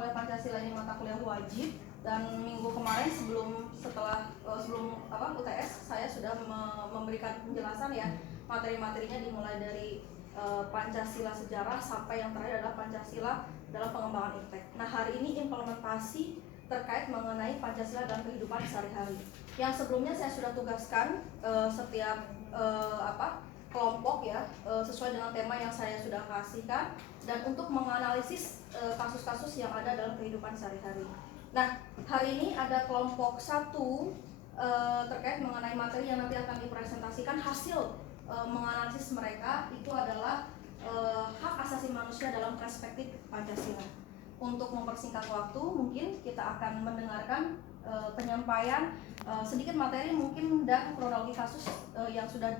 kuliah Pancasila ini mata kuliah wajib, dan minggu kemarin sebelum UTS saya sudah memberikan penjelasan ya, materi-materinya dimulai dari Pancasila sejarah sampai yang terakhir adalah Pancasila dalam pengembangan iptek. Nah, hari ini implementasi terkait mengenai Pancasila dalam kehidupan sehari-hari. Yang sebelumnya saya sudah tugaskan setiap kelompok ya, sesuai dengan tema yang saya sudah kasihkan, dan untuk menganalisis kasus-kasus yang ada dalam kehidupan sehari-hari. Nah, hari ini ada kelompok 1 terkait mengenai materi yang nanti akan dipresentasikan. Hasil menganalisis mereka itu adalah hak asasi manusia dalam perspektif Pancasila. Untuk mempersingkat waktu, mungkin kita akan mendengarkan penyampaian sedikit materi mungkin dan kronologi kasus yang sudah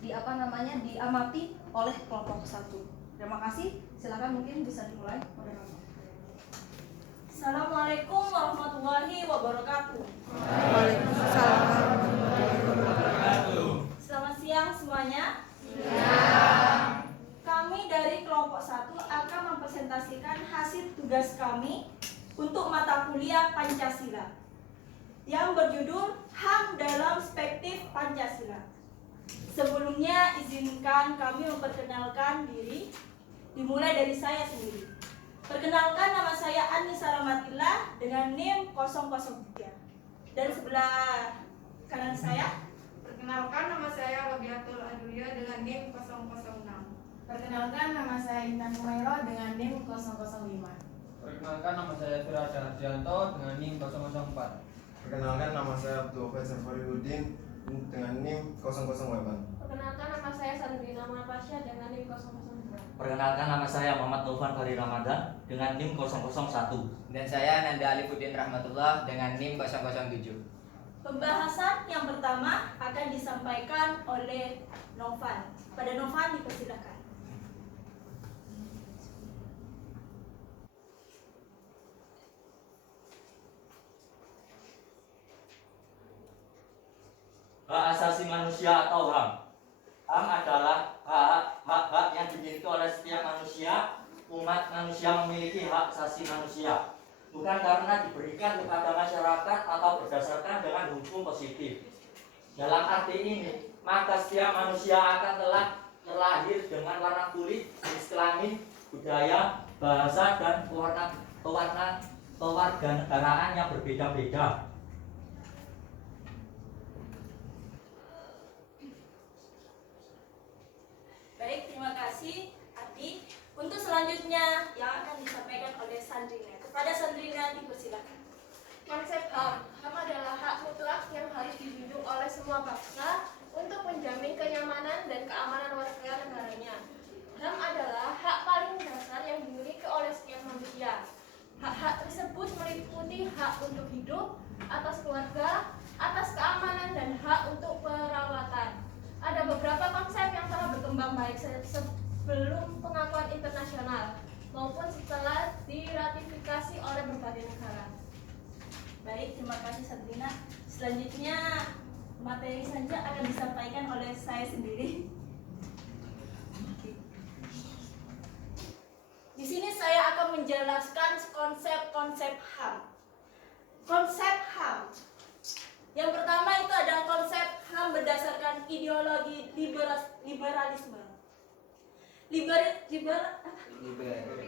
diamati oleh kelompok 1. Terima kasih. Silakan, mungkin bisa dimulai. Assalamualaikum warahmatullahi wabarakatuh. Waalaikumsalam warahmatullahi wabarakatuh. Selamat siang semuanya. Siang. Kami dari kelompok 1 akan mempresentasikan hasil tugas kami untuk mata kuliah Pancasila yang berjudul HAM dalam Perspektif Pancasila. Sebelumnya izinkan kami memperkenalkan diri, dimulai dari saya sendiri. Perkenalkan, nama saya Anissa Rahmatillah dengan NIM 003. Dan sebelah kanan saya, perkenalkan, nama saya Wabiatul Adulia dengan NIM 006. Perkenalkan, nama saya Intan Kumairo dengan NIM 005. Perkenalkan, nama saya Firada Hardianto dengan NIM 004. Perkenalkan, nama saya Abdul Wahid Safarudin dengan NIM 008. Perkenalkan, nama saya Sandrina Munafasya dengan NIM 002. Perkenalkan, nama saya Muhammad Taufan Fahri Ramadan dengan NIM 001. Dan saya Nanda Alifuddin Rahmatullah dengan NIM 007. Pembahasan yang pertama akan disampaikan oleh Novan. Pada Novan dipersilakan. Hak asasi manusia atau HAM. HAM adalah hak-hak yang dimiliki oleh setiap manusia. Umat manusia memiliki hak asasi manusia, bukan karena diberikan kepada masyarakat atau berdasarkan dengan hukum positif. Dalam arti ini, maka setiap manusia akan telah terlahir dengan warna kulit, jenis kelamin, budaya, bahasa, dan kewarganegaraan yang berbeda-beda. Baik, terima kasih Adi. Untuk selanjutnya yang akan disampaikan oleh Sandrina. Kepada Sandrina dipersilakan. Konsep HAM. HAM adalah hak mutlak yang harus dijunjung oleh semua bangsa untuk menjamin kenyamanan dan keamanan warga negaranya. HAM adalah hak paling dasar yang dimiliki oleh setiap manusia. Hak-hak tersebut meliputi hak untuk hidup, atas keluarga, atas keamanan, dan hak untuk perawatan. Ada beberapa konsep yang telah berkembang baik sebelum pengakuan internasional maupun setelah diratifikasi oleh berbagai negara. Baik, terima kasih Sandrina. Selanjutnya materi saja akan disampaikan oleh saya sendiri. Di sini saya akan menjelaskan konsep-konsep HAM. Konsep HAM. Yang pertama itu ada konsep HAM berdasarkan ideologi liberalisme.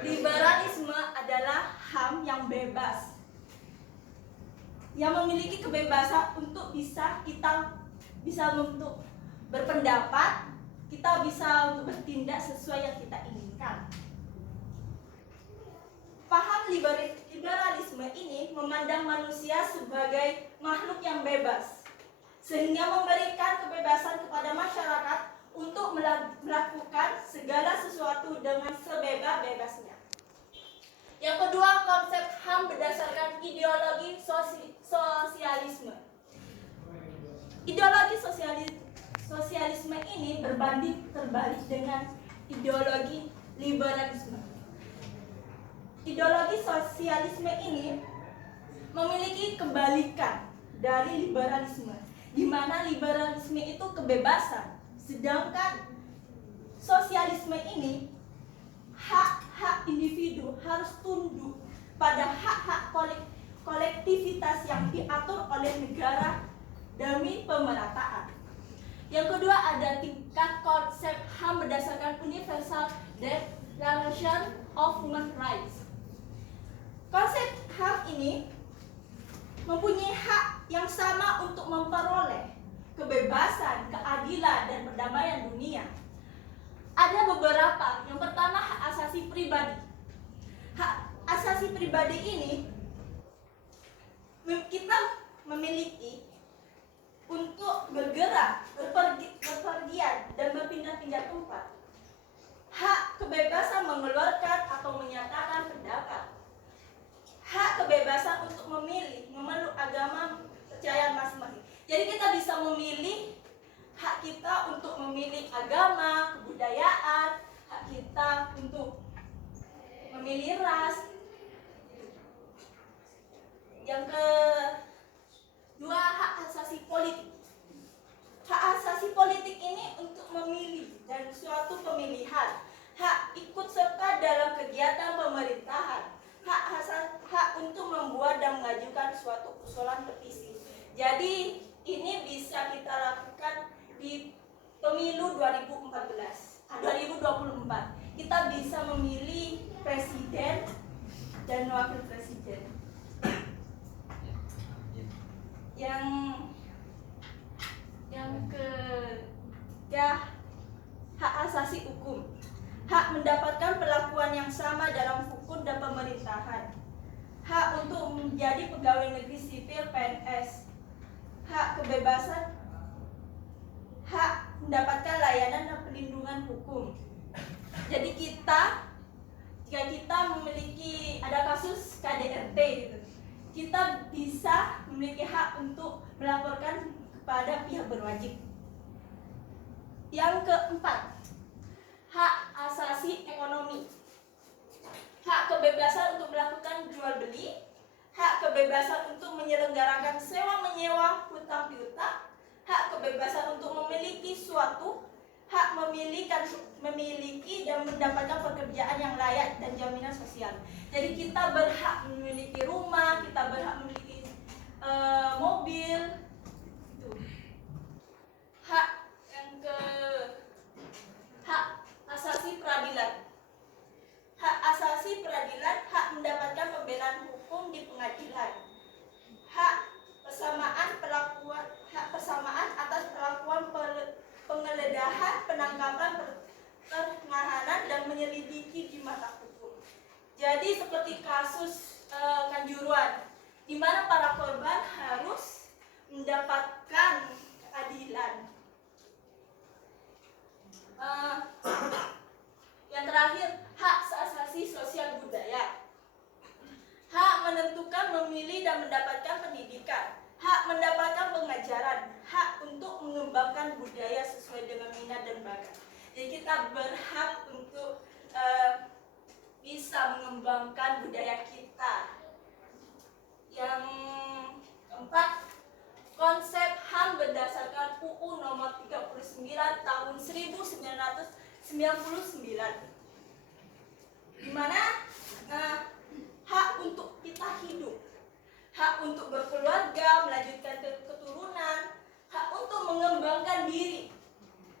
Liberalisme adalah HAM yang bebas, yang memiliki kebebasan untuk kita untuk berpendapat, kita bisa untuk bertindak sesuai yang kita inginkan. Paham liberalisme ini memandang manusia sebagai makhluk yang bebas, sehingga memberikan kebebasan kepada masyarakat untuk melakukan segala sesuatu dengan sebebas-bebasnya. Yang kedua, konsep HAM berdasarkan ideologi sosialisme. Ideologi sosialisme ini berbanding terbalik dengan ideologi liberalisme. Ideologi sosialisme ini memiliki kebalikan dari liberalisme, di mana liberalisme itu kebebasan, sedangkan sosialisme ini hak-hak individu harus tunduk kepada hak-hak kolektivitas yang diatur oleh negara demi pemerataan. Yang kedua ada tingkat konsep HAM berdasarkan Universal Declaration of Human Rights. Konsep HAM ini mempunyai hak yang sama untuk memperoleh kebebasan, keadilan, dan perdamaian dunia. Ada beberapa. Yang pertama, hak asasi pribadi. Hak asasi pribadi ini kita memiliki untuk bergerak, berpergian, dan berpindah-pindah tempat. Hak kebebasan mengeluarkan atau menyatakan pendapat. Hak kebebasan untuk memilih, memeluk agama kepercayaan masing-masing. Jadi kita bisa memilih hak kita untuk memilih agama, kebudayaan, hak kita untuk memilih ras. Yang kedua, hak asasi politik. Hak asasi politik ini untuk memilih dan suatu pemilihan, hak ikut serta dalam kegiatan pemerintahan, hak untuk membuat dan mengajukan suatu usulan petisi. Jadi ini bisa kita lakukan di pemilu 2024. Kita bisa memilih presiden dan wakil presiden. Yang ketiga, hak asasi hukum. Hak mendapatkan perlakuan yang sama dalam hukum dan pemerintahan. Hak untuk menjadi pegawai negeri sipil PNS. Hak kebebasan, hak mendapatkan layanan dan perlindungan hukum. Jadi jika kita memiliki ada kasus KDRT gitu, kita bisa memiliki hak untuk melaporkan kepada pihak berwajib. Yang keempat, hak asasi ekonomi. Hak kebebasan untuk melakukan jual beli, hak kebebasan untuk menyelenggarakan sewa menyewa, hutang piutang, hak kebebasan untuk memiliki suatu, hak memiliki dan mendapatkan pekerjaan yang layak dan jaminan sosial. Jadi kita berhak memiliki rumah, kita berhak memiliki mobil. Itu. Hak yang hak asasi peradilan. Hak asasi peradilan, hak mendapatkan pembelaan hukum di pengadilan. Hak persamaan atas perlakuan penggeledahan, penangkapan, penahanan, dan menyelidiki di mata hukum. Jadi seperti kasus Kanjuruhan, di mana para korban harus mendapatkan keadilan. Yang terakhir, hak asasi sosial budaya. Hak menentukan, memilih, dan mendapatkan pendidikan. Hak mendapatkan pengajaran. Hak untuk mengembangkan budaya sesuai dengan minat dan bakat. Jadi kita berhak untuk bisa mengembangkan budaya kita. Yang keempat, konsep HAM berdasarkan UU nomor 39 tahun 1999, di mana hak untuk kita hidup, hak untuk berkeluarga, melanjutkan keturunan, hak untuk mengembangkan diri,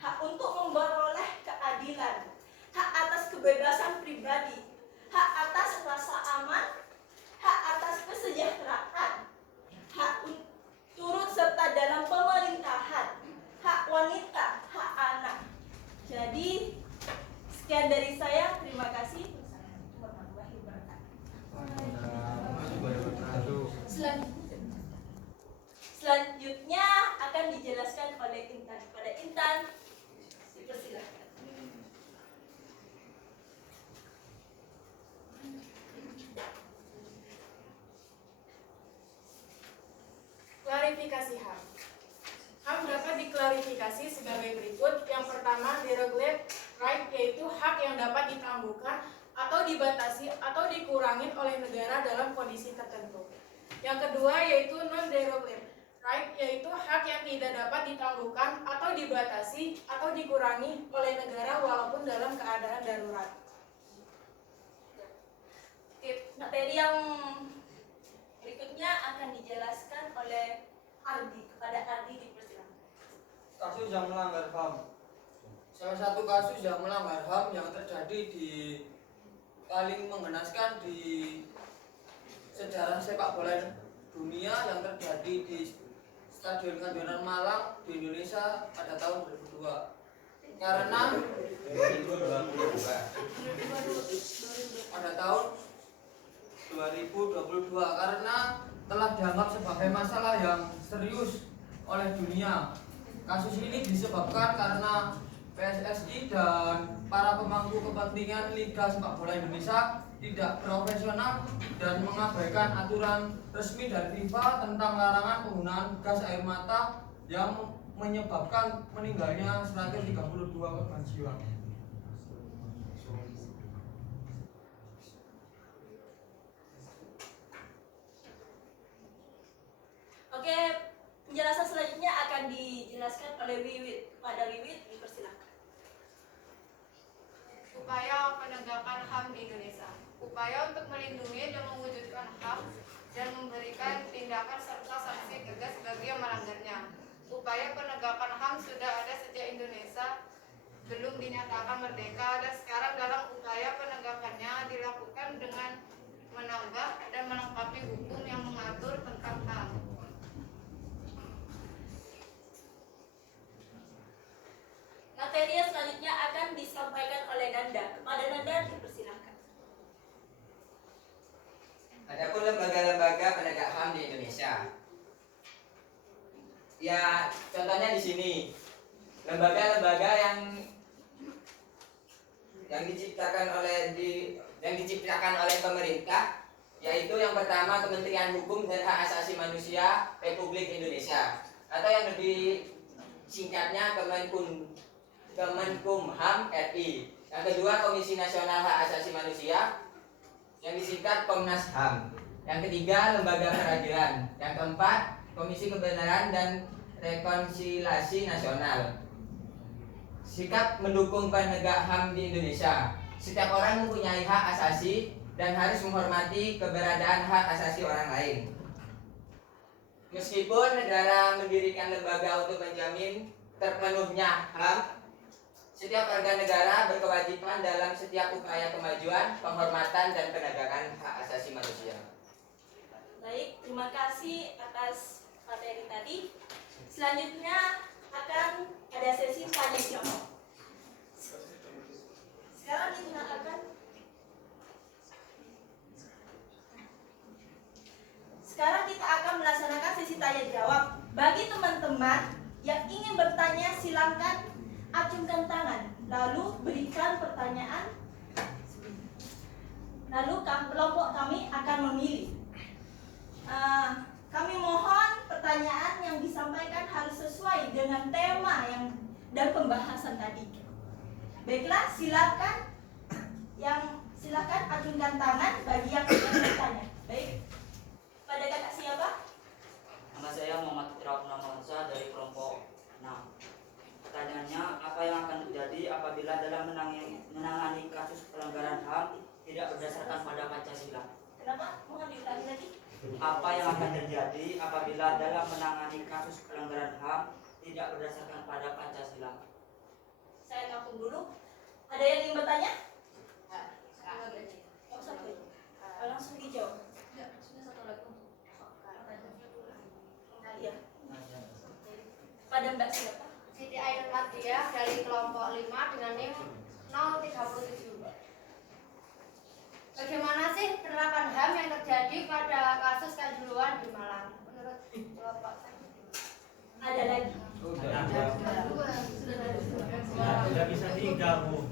hak untuk memperoleh keadilan, hak atas kebebasan pribadi, hak atas rasa aman, hak atas kesejahteraan, hak turut serta dalam pemerintahan, hak wanita, hak anak. Jadi sekian dari saya, terima kasih. Selanjutnya akan dijelaskan oleh Intan. Pada Intan, dipersilakan. Klarifikasi HAM. HAM dapat diklarifikasi sebagai berikut. Yang pertama, derogative right, yaitu hak yang dapat ditangguhkan atau dibatasi atau dikurangi oleh negara dalam kondisi tertentu. Yang kedua yaitu non-derogative right, yaitu hak yang tidak dapat ditangguhkan atau dibatasi atau dikurangi oleh negara walaupun dalam keadaan darurat. Materi yang berikutnya akan dijelaskan oleh Ardi. Kepada Ardi dipersilakan. Kasus yang melanggar HAM. Salah satu kasus yang melanggar HAM yang terjadi di paling menggenaskan di sejarah sepak bola dunia yang terjadi di Stadion Kanjuruhan Malang di Indonesia pada tahun 2002. Karena pada tahun 2022 karena telah dianggap sebagai masalah yang serius oleh dunia. Kasus ini disebabkan karena PSSI dan para pemangku kepentingan Liga Sepak Bola Indonesia tidak profesional dan mengabaikan aturan resmi dari FIFA tentang larangan penggunaan gas air mata yang menyebabkan meninggalnya 132 korban jiwa. Oke, penjelasan selanjutnya akan dijelaskan oleh Wiwit. Pada Wiwit dipersilakan. Upaya penegakan HAM di Indonesia. Upaya untuk melindungi dan mewujudkan HAM dan memberikan tindakan serta sanksi tegas bagi yang melanggarnya. Upaya penegakan HAM sudah ada sejak Indonesia belum dinyatakan merdeka, dan sekarang dalam upaya penegakannya dilakukan dengan menambah dan melengkapi hukum yang mengatur tentang HAM. Materi yang selanjutnya akan disampaikan oleh Nanda. Kepada Nanda dipersilakan. Adapun lembaga-lembaga penegak HAM di Indonesia. Ya, contohnya di sini. Lembaga-lembaga yang diciptakan oleh pemerintah, yaitu yang pertama Kementerian Hukum dan Hak Asasi Manusia Republik Indonesia, atau yang lebih singkatnya Kemenkumham RI. Yang kedua Komisi Nasional Hak Asasi Manusia yang disingkat Komnas HAM. Yang ketiga Lembaga Peradilan. Yang keempat Komisi Kebenaran dan Rekonsiliasi Nasional. Sikap mendukung penegak HAM di Indonesia. Setiap orang mempunyai hak asasi dan harus menghormati keberadaan hak asasi orang lain. Meskipun negara mendirikan lembaga untuk menjamin terpenuhnya HAM, setiap warga negara berkewajiban dalam setiap upaya kemajuan, penghormatan, dan penegakan hak asasi manusia. Baik, terima kasih atas materi tadi. Selanjutnya akan ada sesi tanya jawab. Sekarang kita akan melaksanakan sesi tanya jawab. Bagi teman-teman yang ingin bertanya, silakan acungkan tangan, lalu berikan pertanyaan. Lalu kelompok kami akan memilih. Kami mohon pertanyaan yang disampaikan harus sesuai dengan tema dan pembahasan tadi. Baiklah, silakan acungkan tangan bagi yang ingin bertanya. Baik, pada kakak siapa? Nama saya Muhammad Fitrah Purnamansa dari kelompok 6. Pertanyaannya, apa yang akan terjadi apabila dalam menangani kasus pelanggaran HAM tidak berdasarkan pada Pancasila? Kenapa? Mohon diulangi lagi. Apa yang akan terjadi apabila dalam menangani kasus pelanggaran HAM tidak berdasarkan pada Pancasila? Saya tampung dulu. Ada yang ingin bertanya? Oh, satu. Langsung dijawab. Iya. Pada Mbak siapa? Siti Ainun Mardiah dari kelompok 5 dengan NIM 037. Bagaimana sih penerapan HAM yang terjadi pada kasus Kanjuruhan di Malang? Menurut kelompok saya. Ada lagi? Sudah bisa digabung.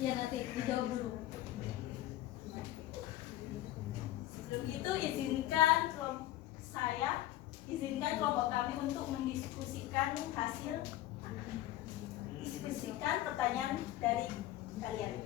Ya nanti dijawab dulu. Sebelum itu izinkan kelompok kami untuk mendiskusikan pertanyaan dari kalian.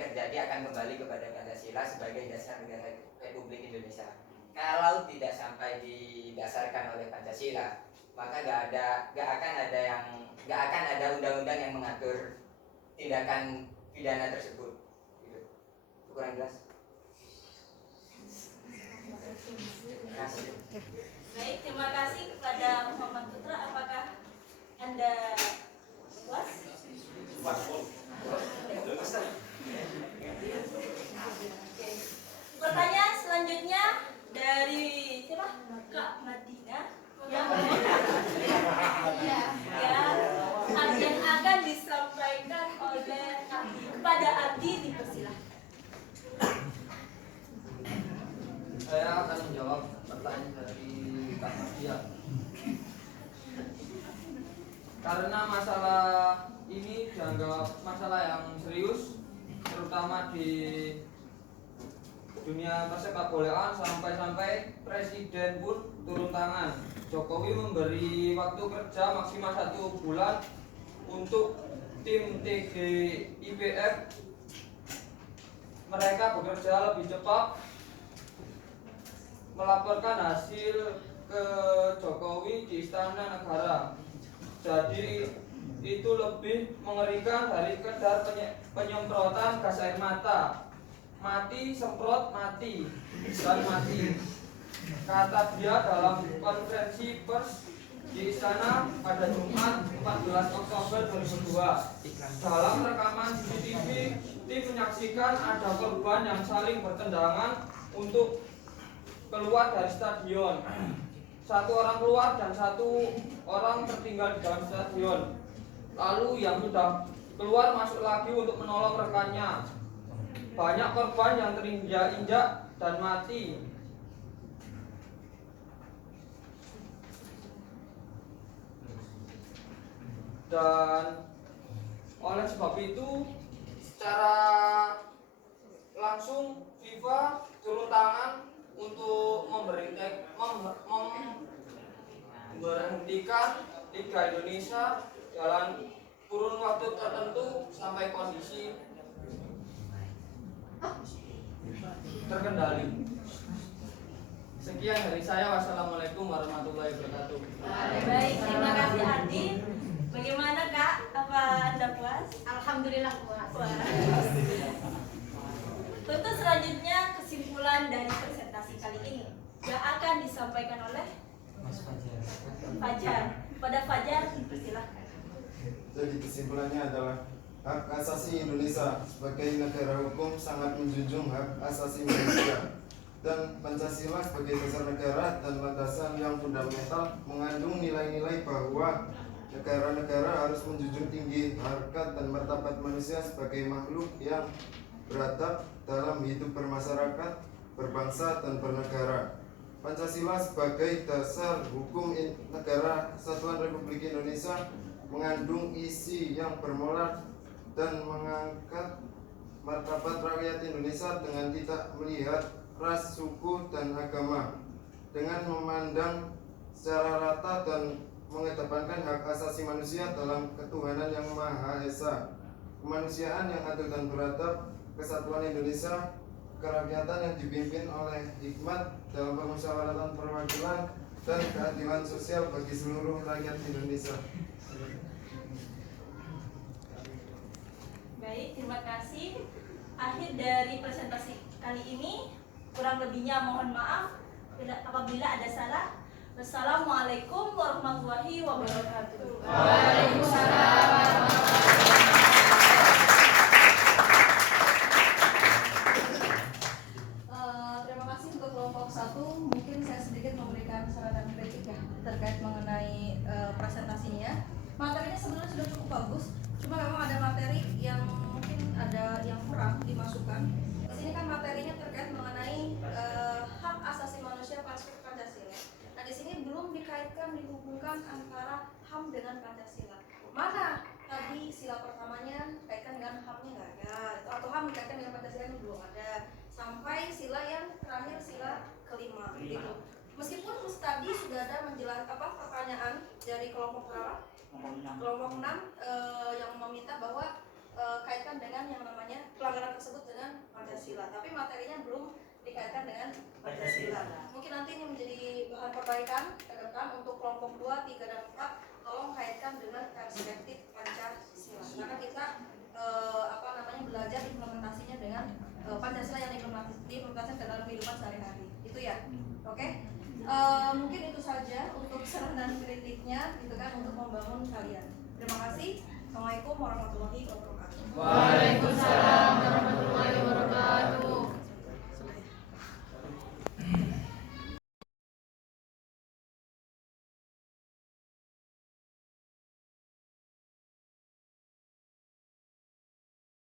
yang terjadi akan kembali kepada Pancasila sebagai dasar negara Republik Indonesia. Kalau tidak sampai didasarkan oleh Pancasila, maka nggak akan ada undang-undang yang mengatur tindakan pidana tersebut. Gitu. Kurang jelas? Baik, terima kasih kepada Muhammad Putra. Apakah Anda puas? Pertanyaan selanjutnya dari siapa? Kak Madina yang akan disampaikan oleh Adi. Kepada Adi dipersilahkan. Saya akan menjawab pertanyaan dari Kak Madia. Karena masalah ini dianggap masalah yang serius, terutama di dunia persepak bolaan, sampai-sampai presiden pun turun tangan. Jokowi memberi waktu kerja maksimal 1 bulan untuk tim TGIPF. Mereka bekerja lebih cepat, melaporkan hasil ke Jokowi di Istana Negara. Jadi itu lebih mengerikan dari sekedar penyemprotan gas air mata. Mati, semprot, mati, dan mati, kata dia dalam konferensi pers di Istana pada Jumat 14 Oktober 2002. Dalam rekaman CCTV, tim menyaksikan ada korban yang saling bertendangan untuk keluar dari stadion. 1 orang keluar dan 1 orang tertinggal di dalam stadion. Lalu yang sudah keluar masuk lagi untuk menolong rekannya. Banyak korban yang terinjak-injak dan mati. Dan oleh sebab itu, secara langsung FIFA turun tangan untuk memberhentikan Liga Indonesia dalam kurun waktu tertentu sampai kondisi terkendali. Sekian dari saya. Wassalamualaikum warahmatullahi wabarakatuh. Baik, terima kasih Adi. Bagaimana Kak? Apa Anda puas? Alhamdulillah puas. Untuk selanjutnya kesimpulan dari presentasi kali ini yang akan disampaikan oleh Fajar. Pada Fajar dipersilahkan. Jadi kesimpulannya adalah hak asasi Indonesia sebagai negara hukum sangat menjunjung hak asasi manusia, dan Pancasila sebagai dasar negara dan landasan yang fundamental mengandung nilai-nilai bahwa negara-negara harus menjunjung tinggi harkat dan martabat manusia sebagai makhluk yang beradab dalam hidup bermasyarakat, berbangsa, dan bernegara. Pancasila sebagai dasar hukum negara Kesatuan Republik Indonesia mengandung isi yang bermoral dan mengangkat martabat rakyat Indonesia dengan tidak melihat ras, suku, dan agama, dengan memandang secara rata dan mengedepankan hak asasi manusia dalam ketuhanan yang Maha Esa, kemanusiaan yang adil dan beradab, kesatuan Indonesia, kerakyatan yang dipimpin oleh hikmat dalam permusyawaratan perwakilan, dan keadilan sosial bagi seluruh rakyat Indonesia. Baik, terima kasih. Akhir dari presentasi kali ini, kurang lebihnya mohon maaf apabila ada salah. Wassalamualaikum warahmatullahi wabarakatuh. Waalaikumsalam Terima kasih untuk kelompok 1. Mungkin saya sedikit memberikan saran dan kritik ya terkait mengenai presentasinya. Materinya sebenarnya sudah cukup bagus, cuma memang ada materi yang mungkin ada yang kurang dimasukkan. Di sini kan materinya terkait mengenai hak asasi manusia perspektif Pancasila. Nah, di sini belum dikaitkan, dihubungkan antara HAM dengan Pancasila. Mana tadi sila pertamanya kaitkan dengan HAM-nya nggak ada, atau HAM dikaitkan dengan Pancasila ini belum ada. Sampai sila yang terakhir, sila kelima gitu. Meskipun tadi sudah ada pertanyaan dari kelompok berapa? Kelompok 6 yang meminta bahwa kaitkan dengan yang namanya pelanggaran tersebut kaitkan dengan Pancasila. Mungkin nanti ini menjadi bahan perbaikan ke depan untuk kelompok 2, 3, dan 4. Tolong kaitkan dengan perspektif Pancasila. Karena kita belajar implementasinya dengan Pancasila yang diimplementasikan ke dalam kehidupan sehari-hari. Itu ya. Oke. Mungkin itu saja untuk saran dan kritiknya gitu kan untuk membangun kalian. Terima kasih. Assalamualaikum warahmatullahi wabarakatuh.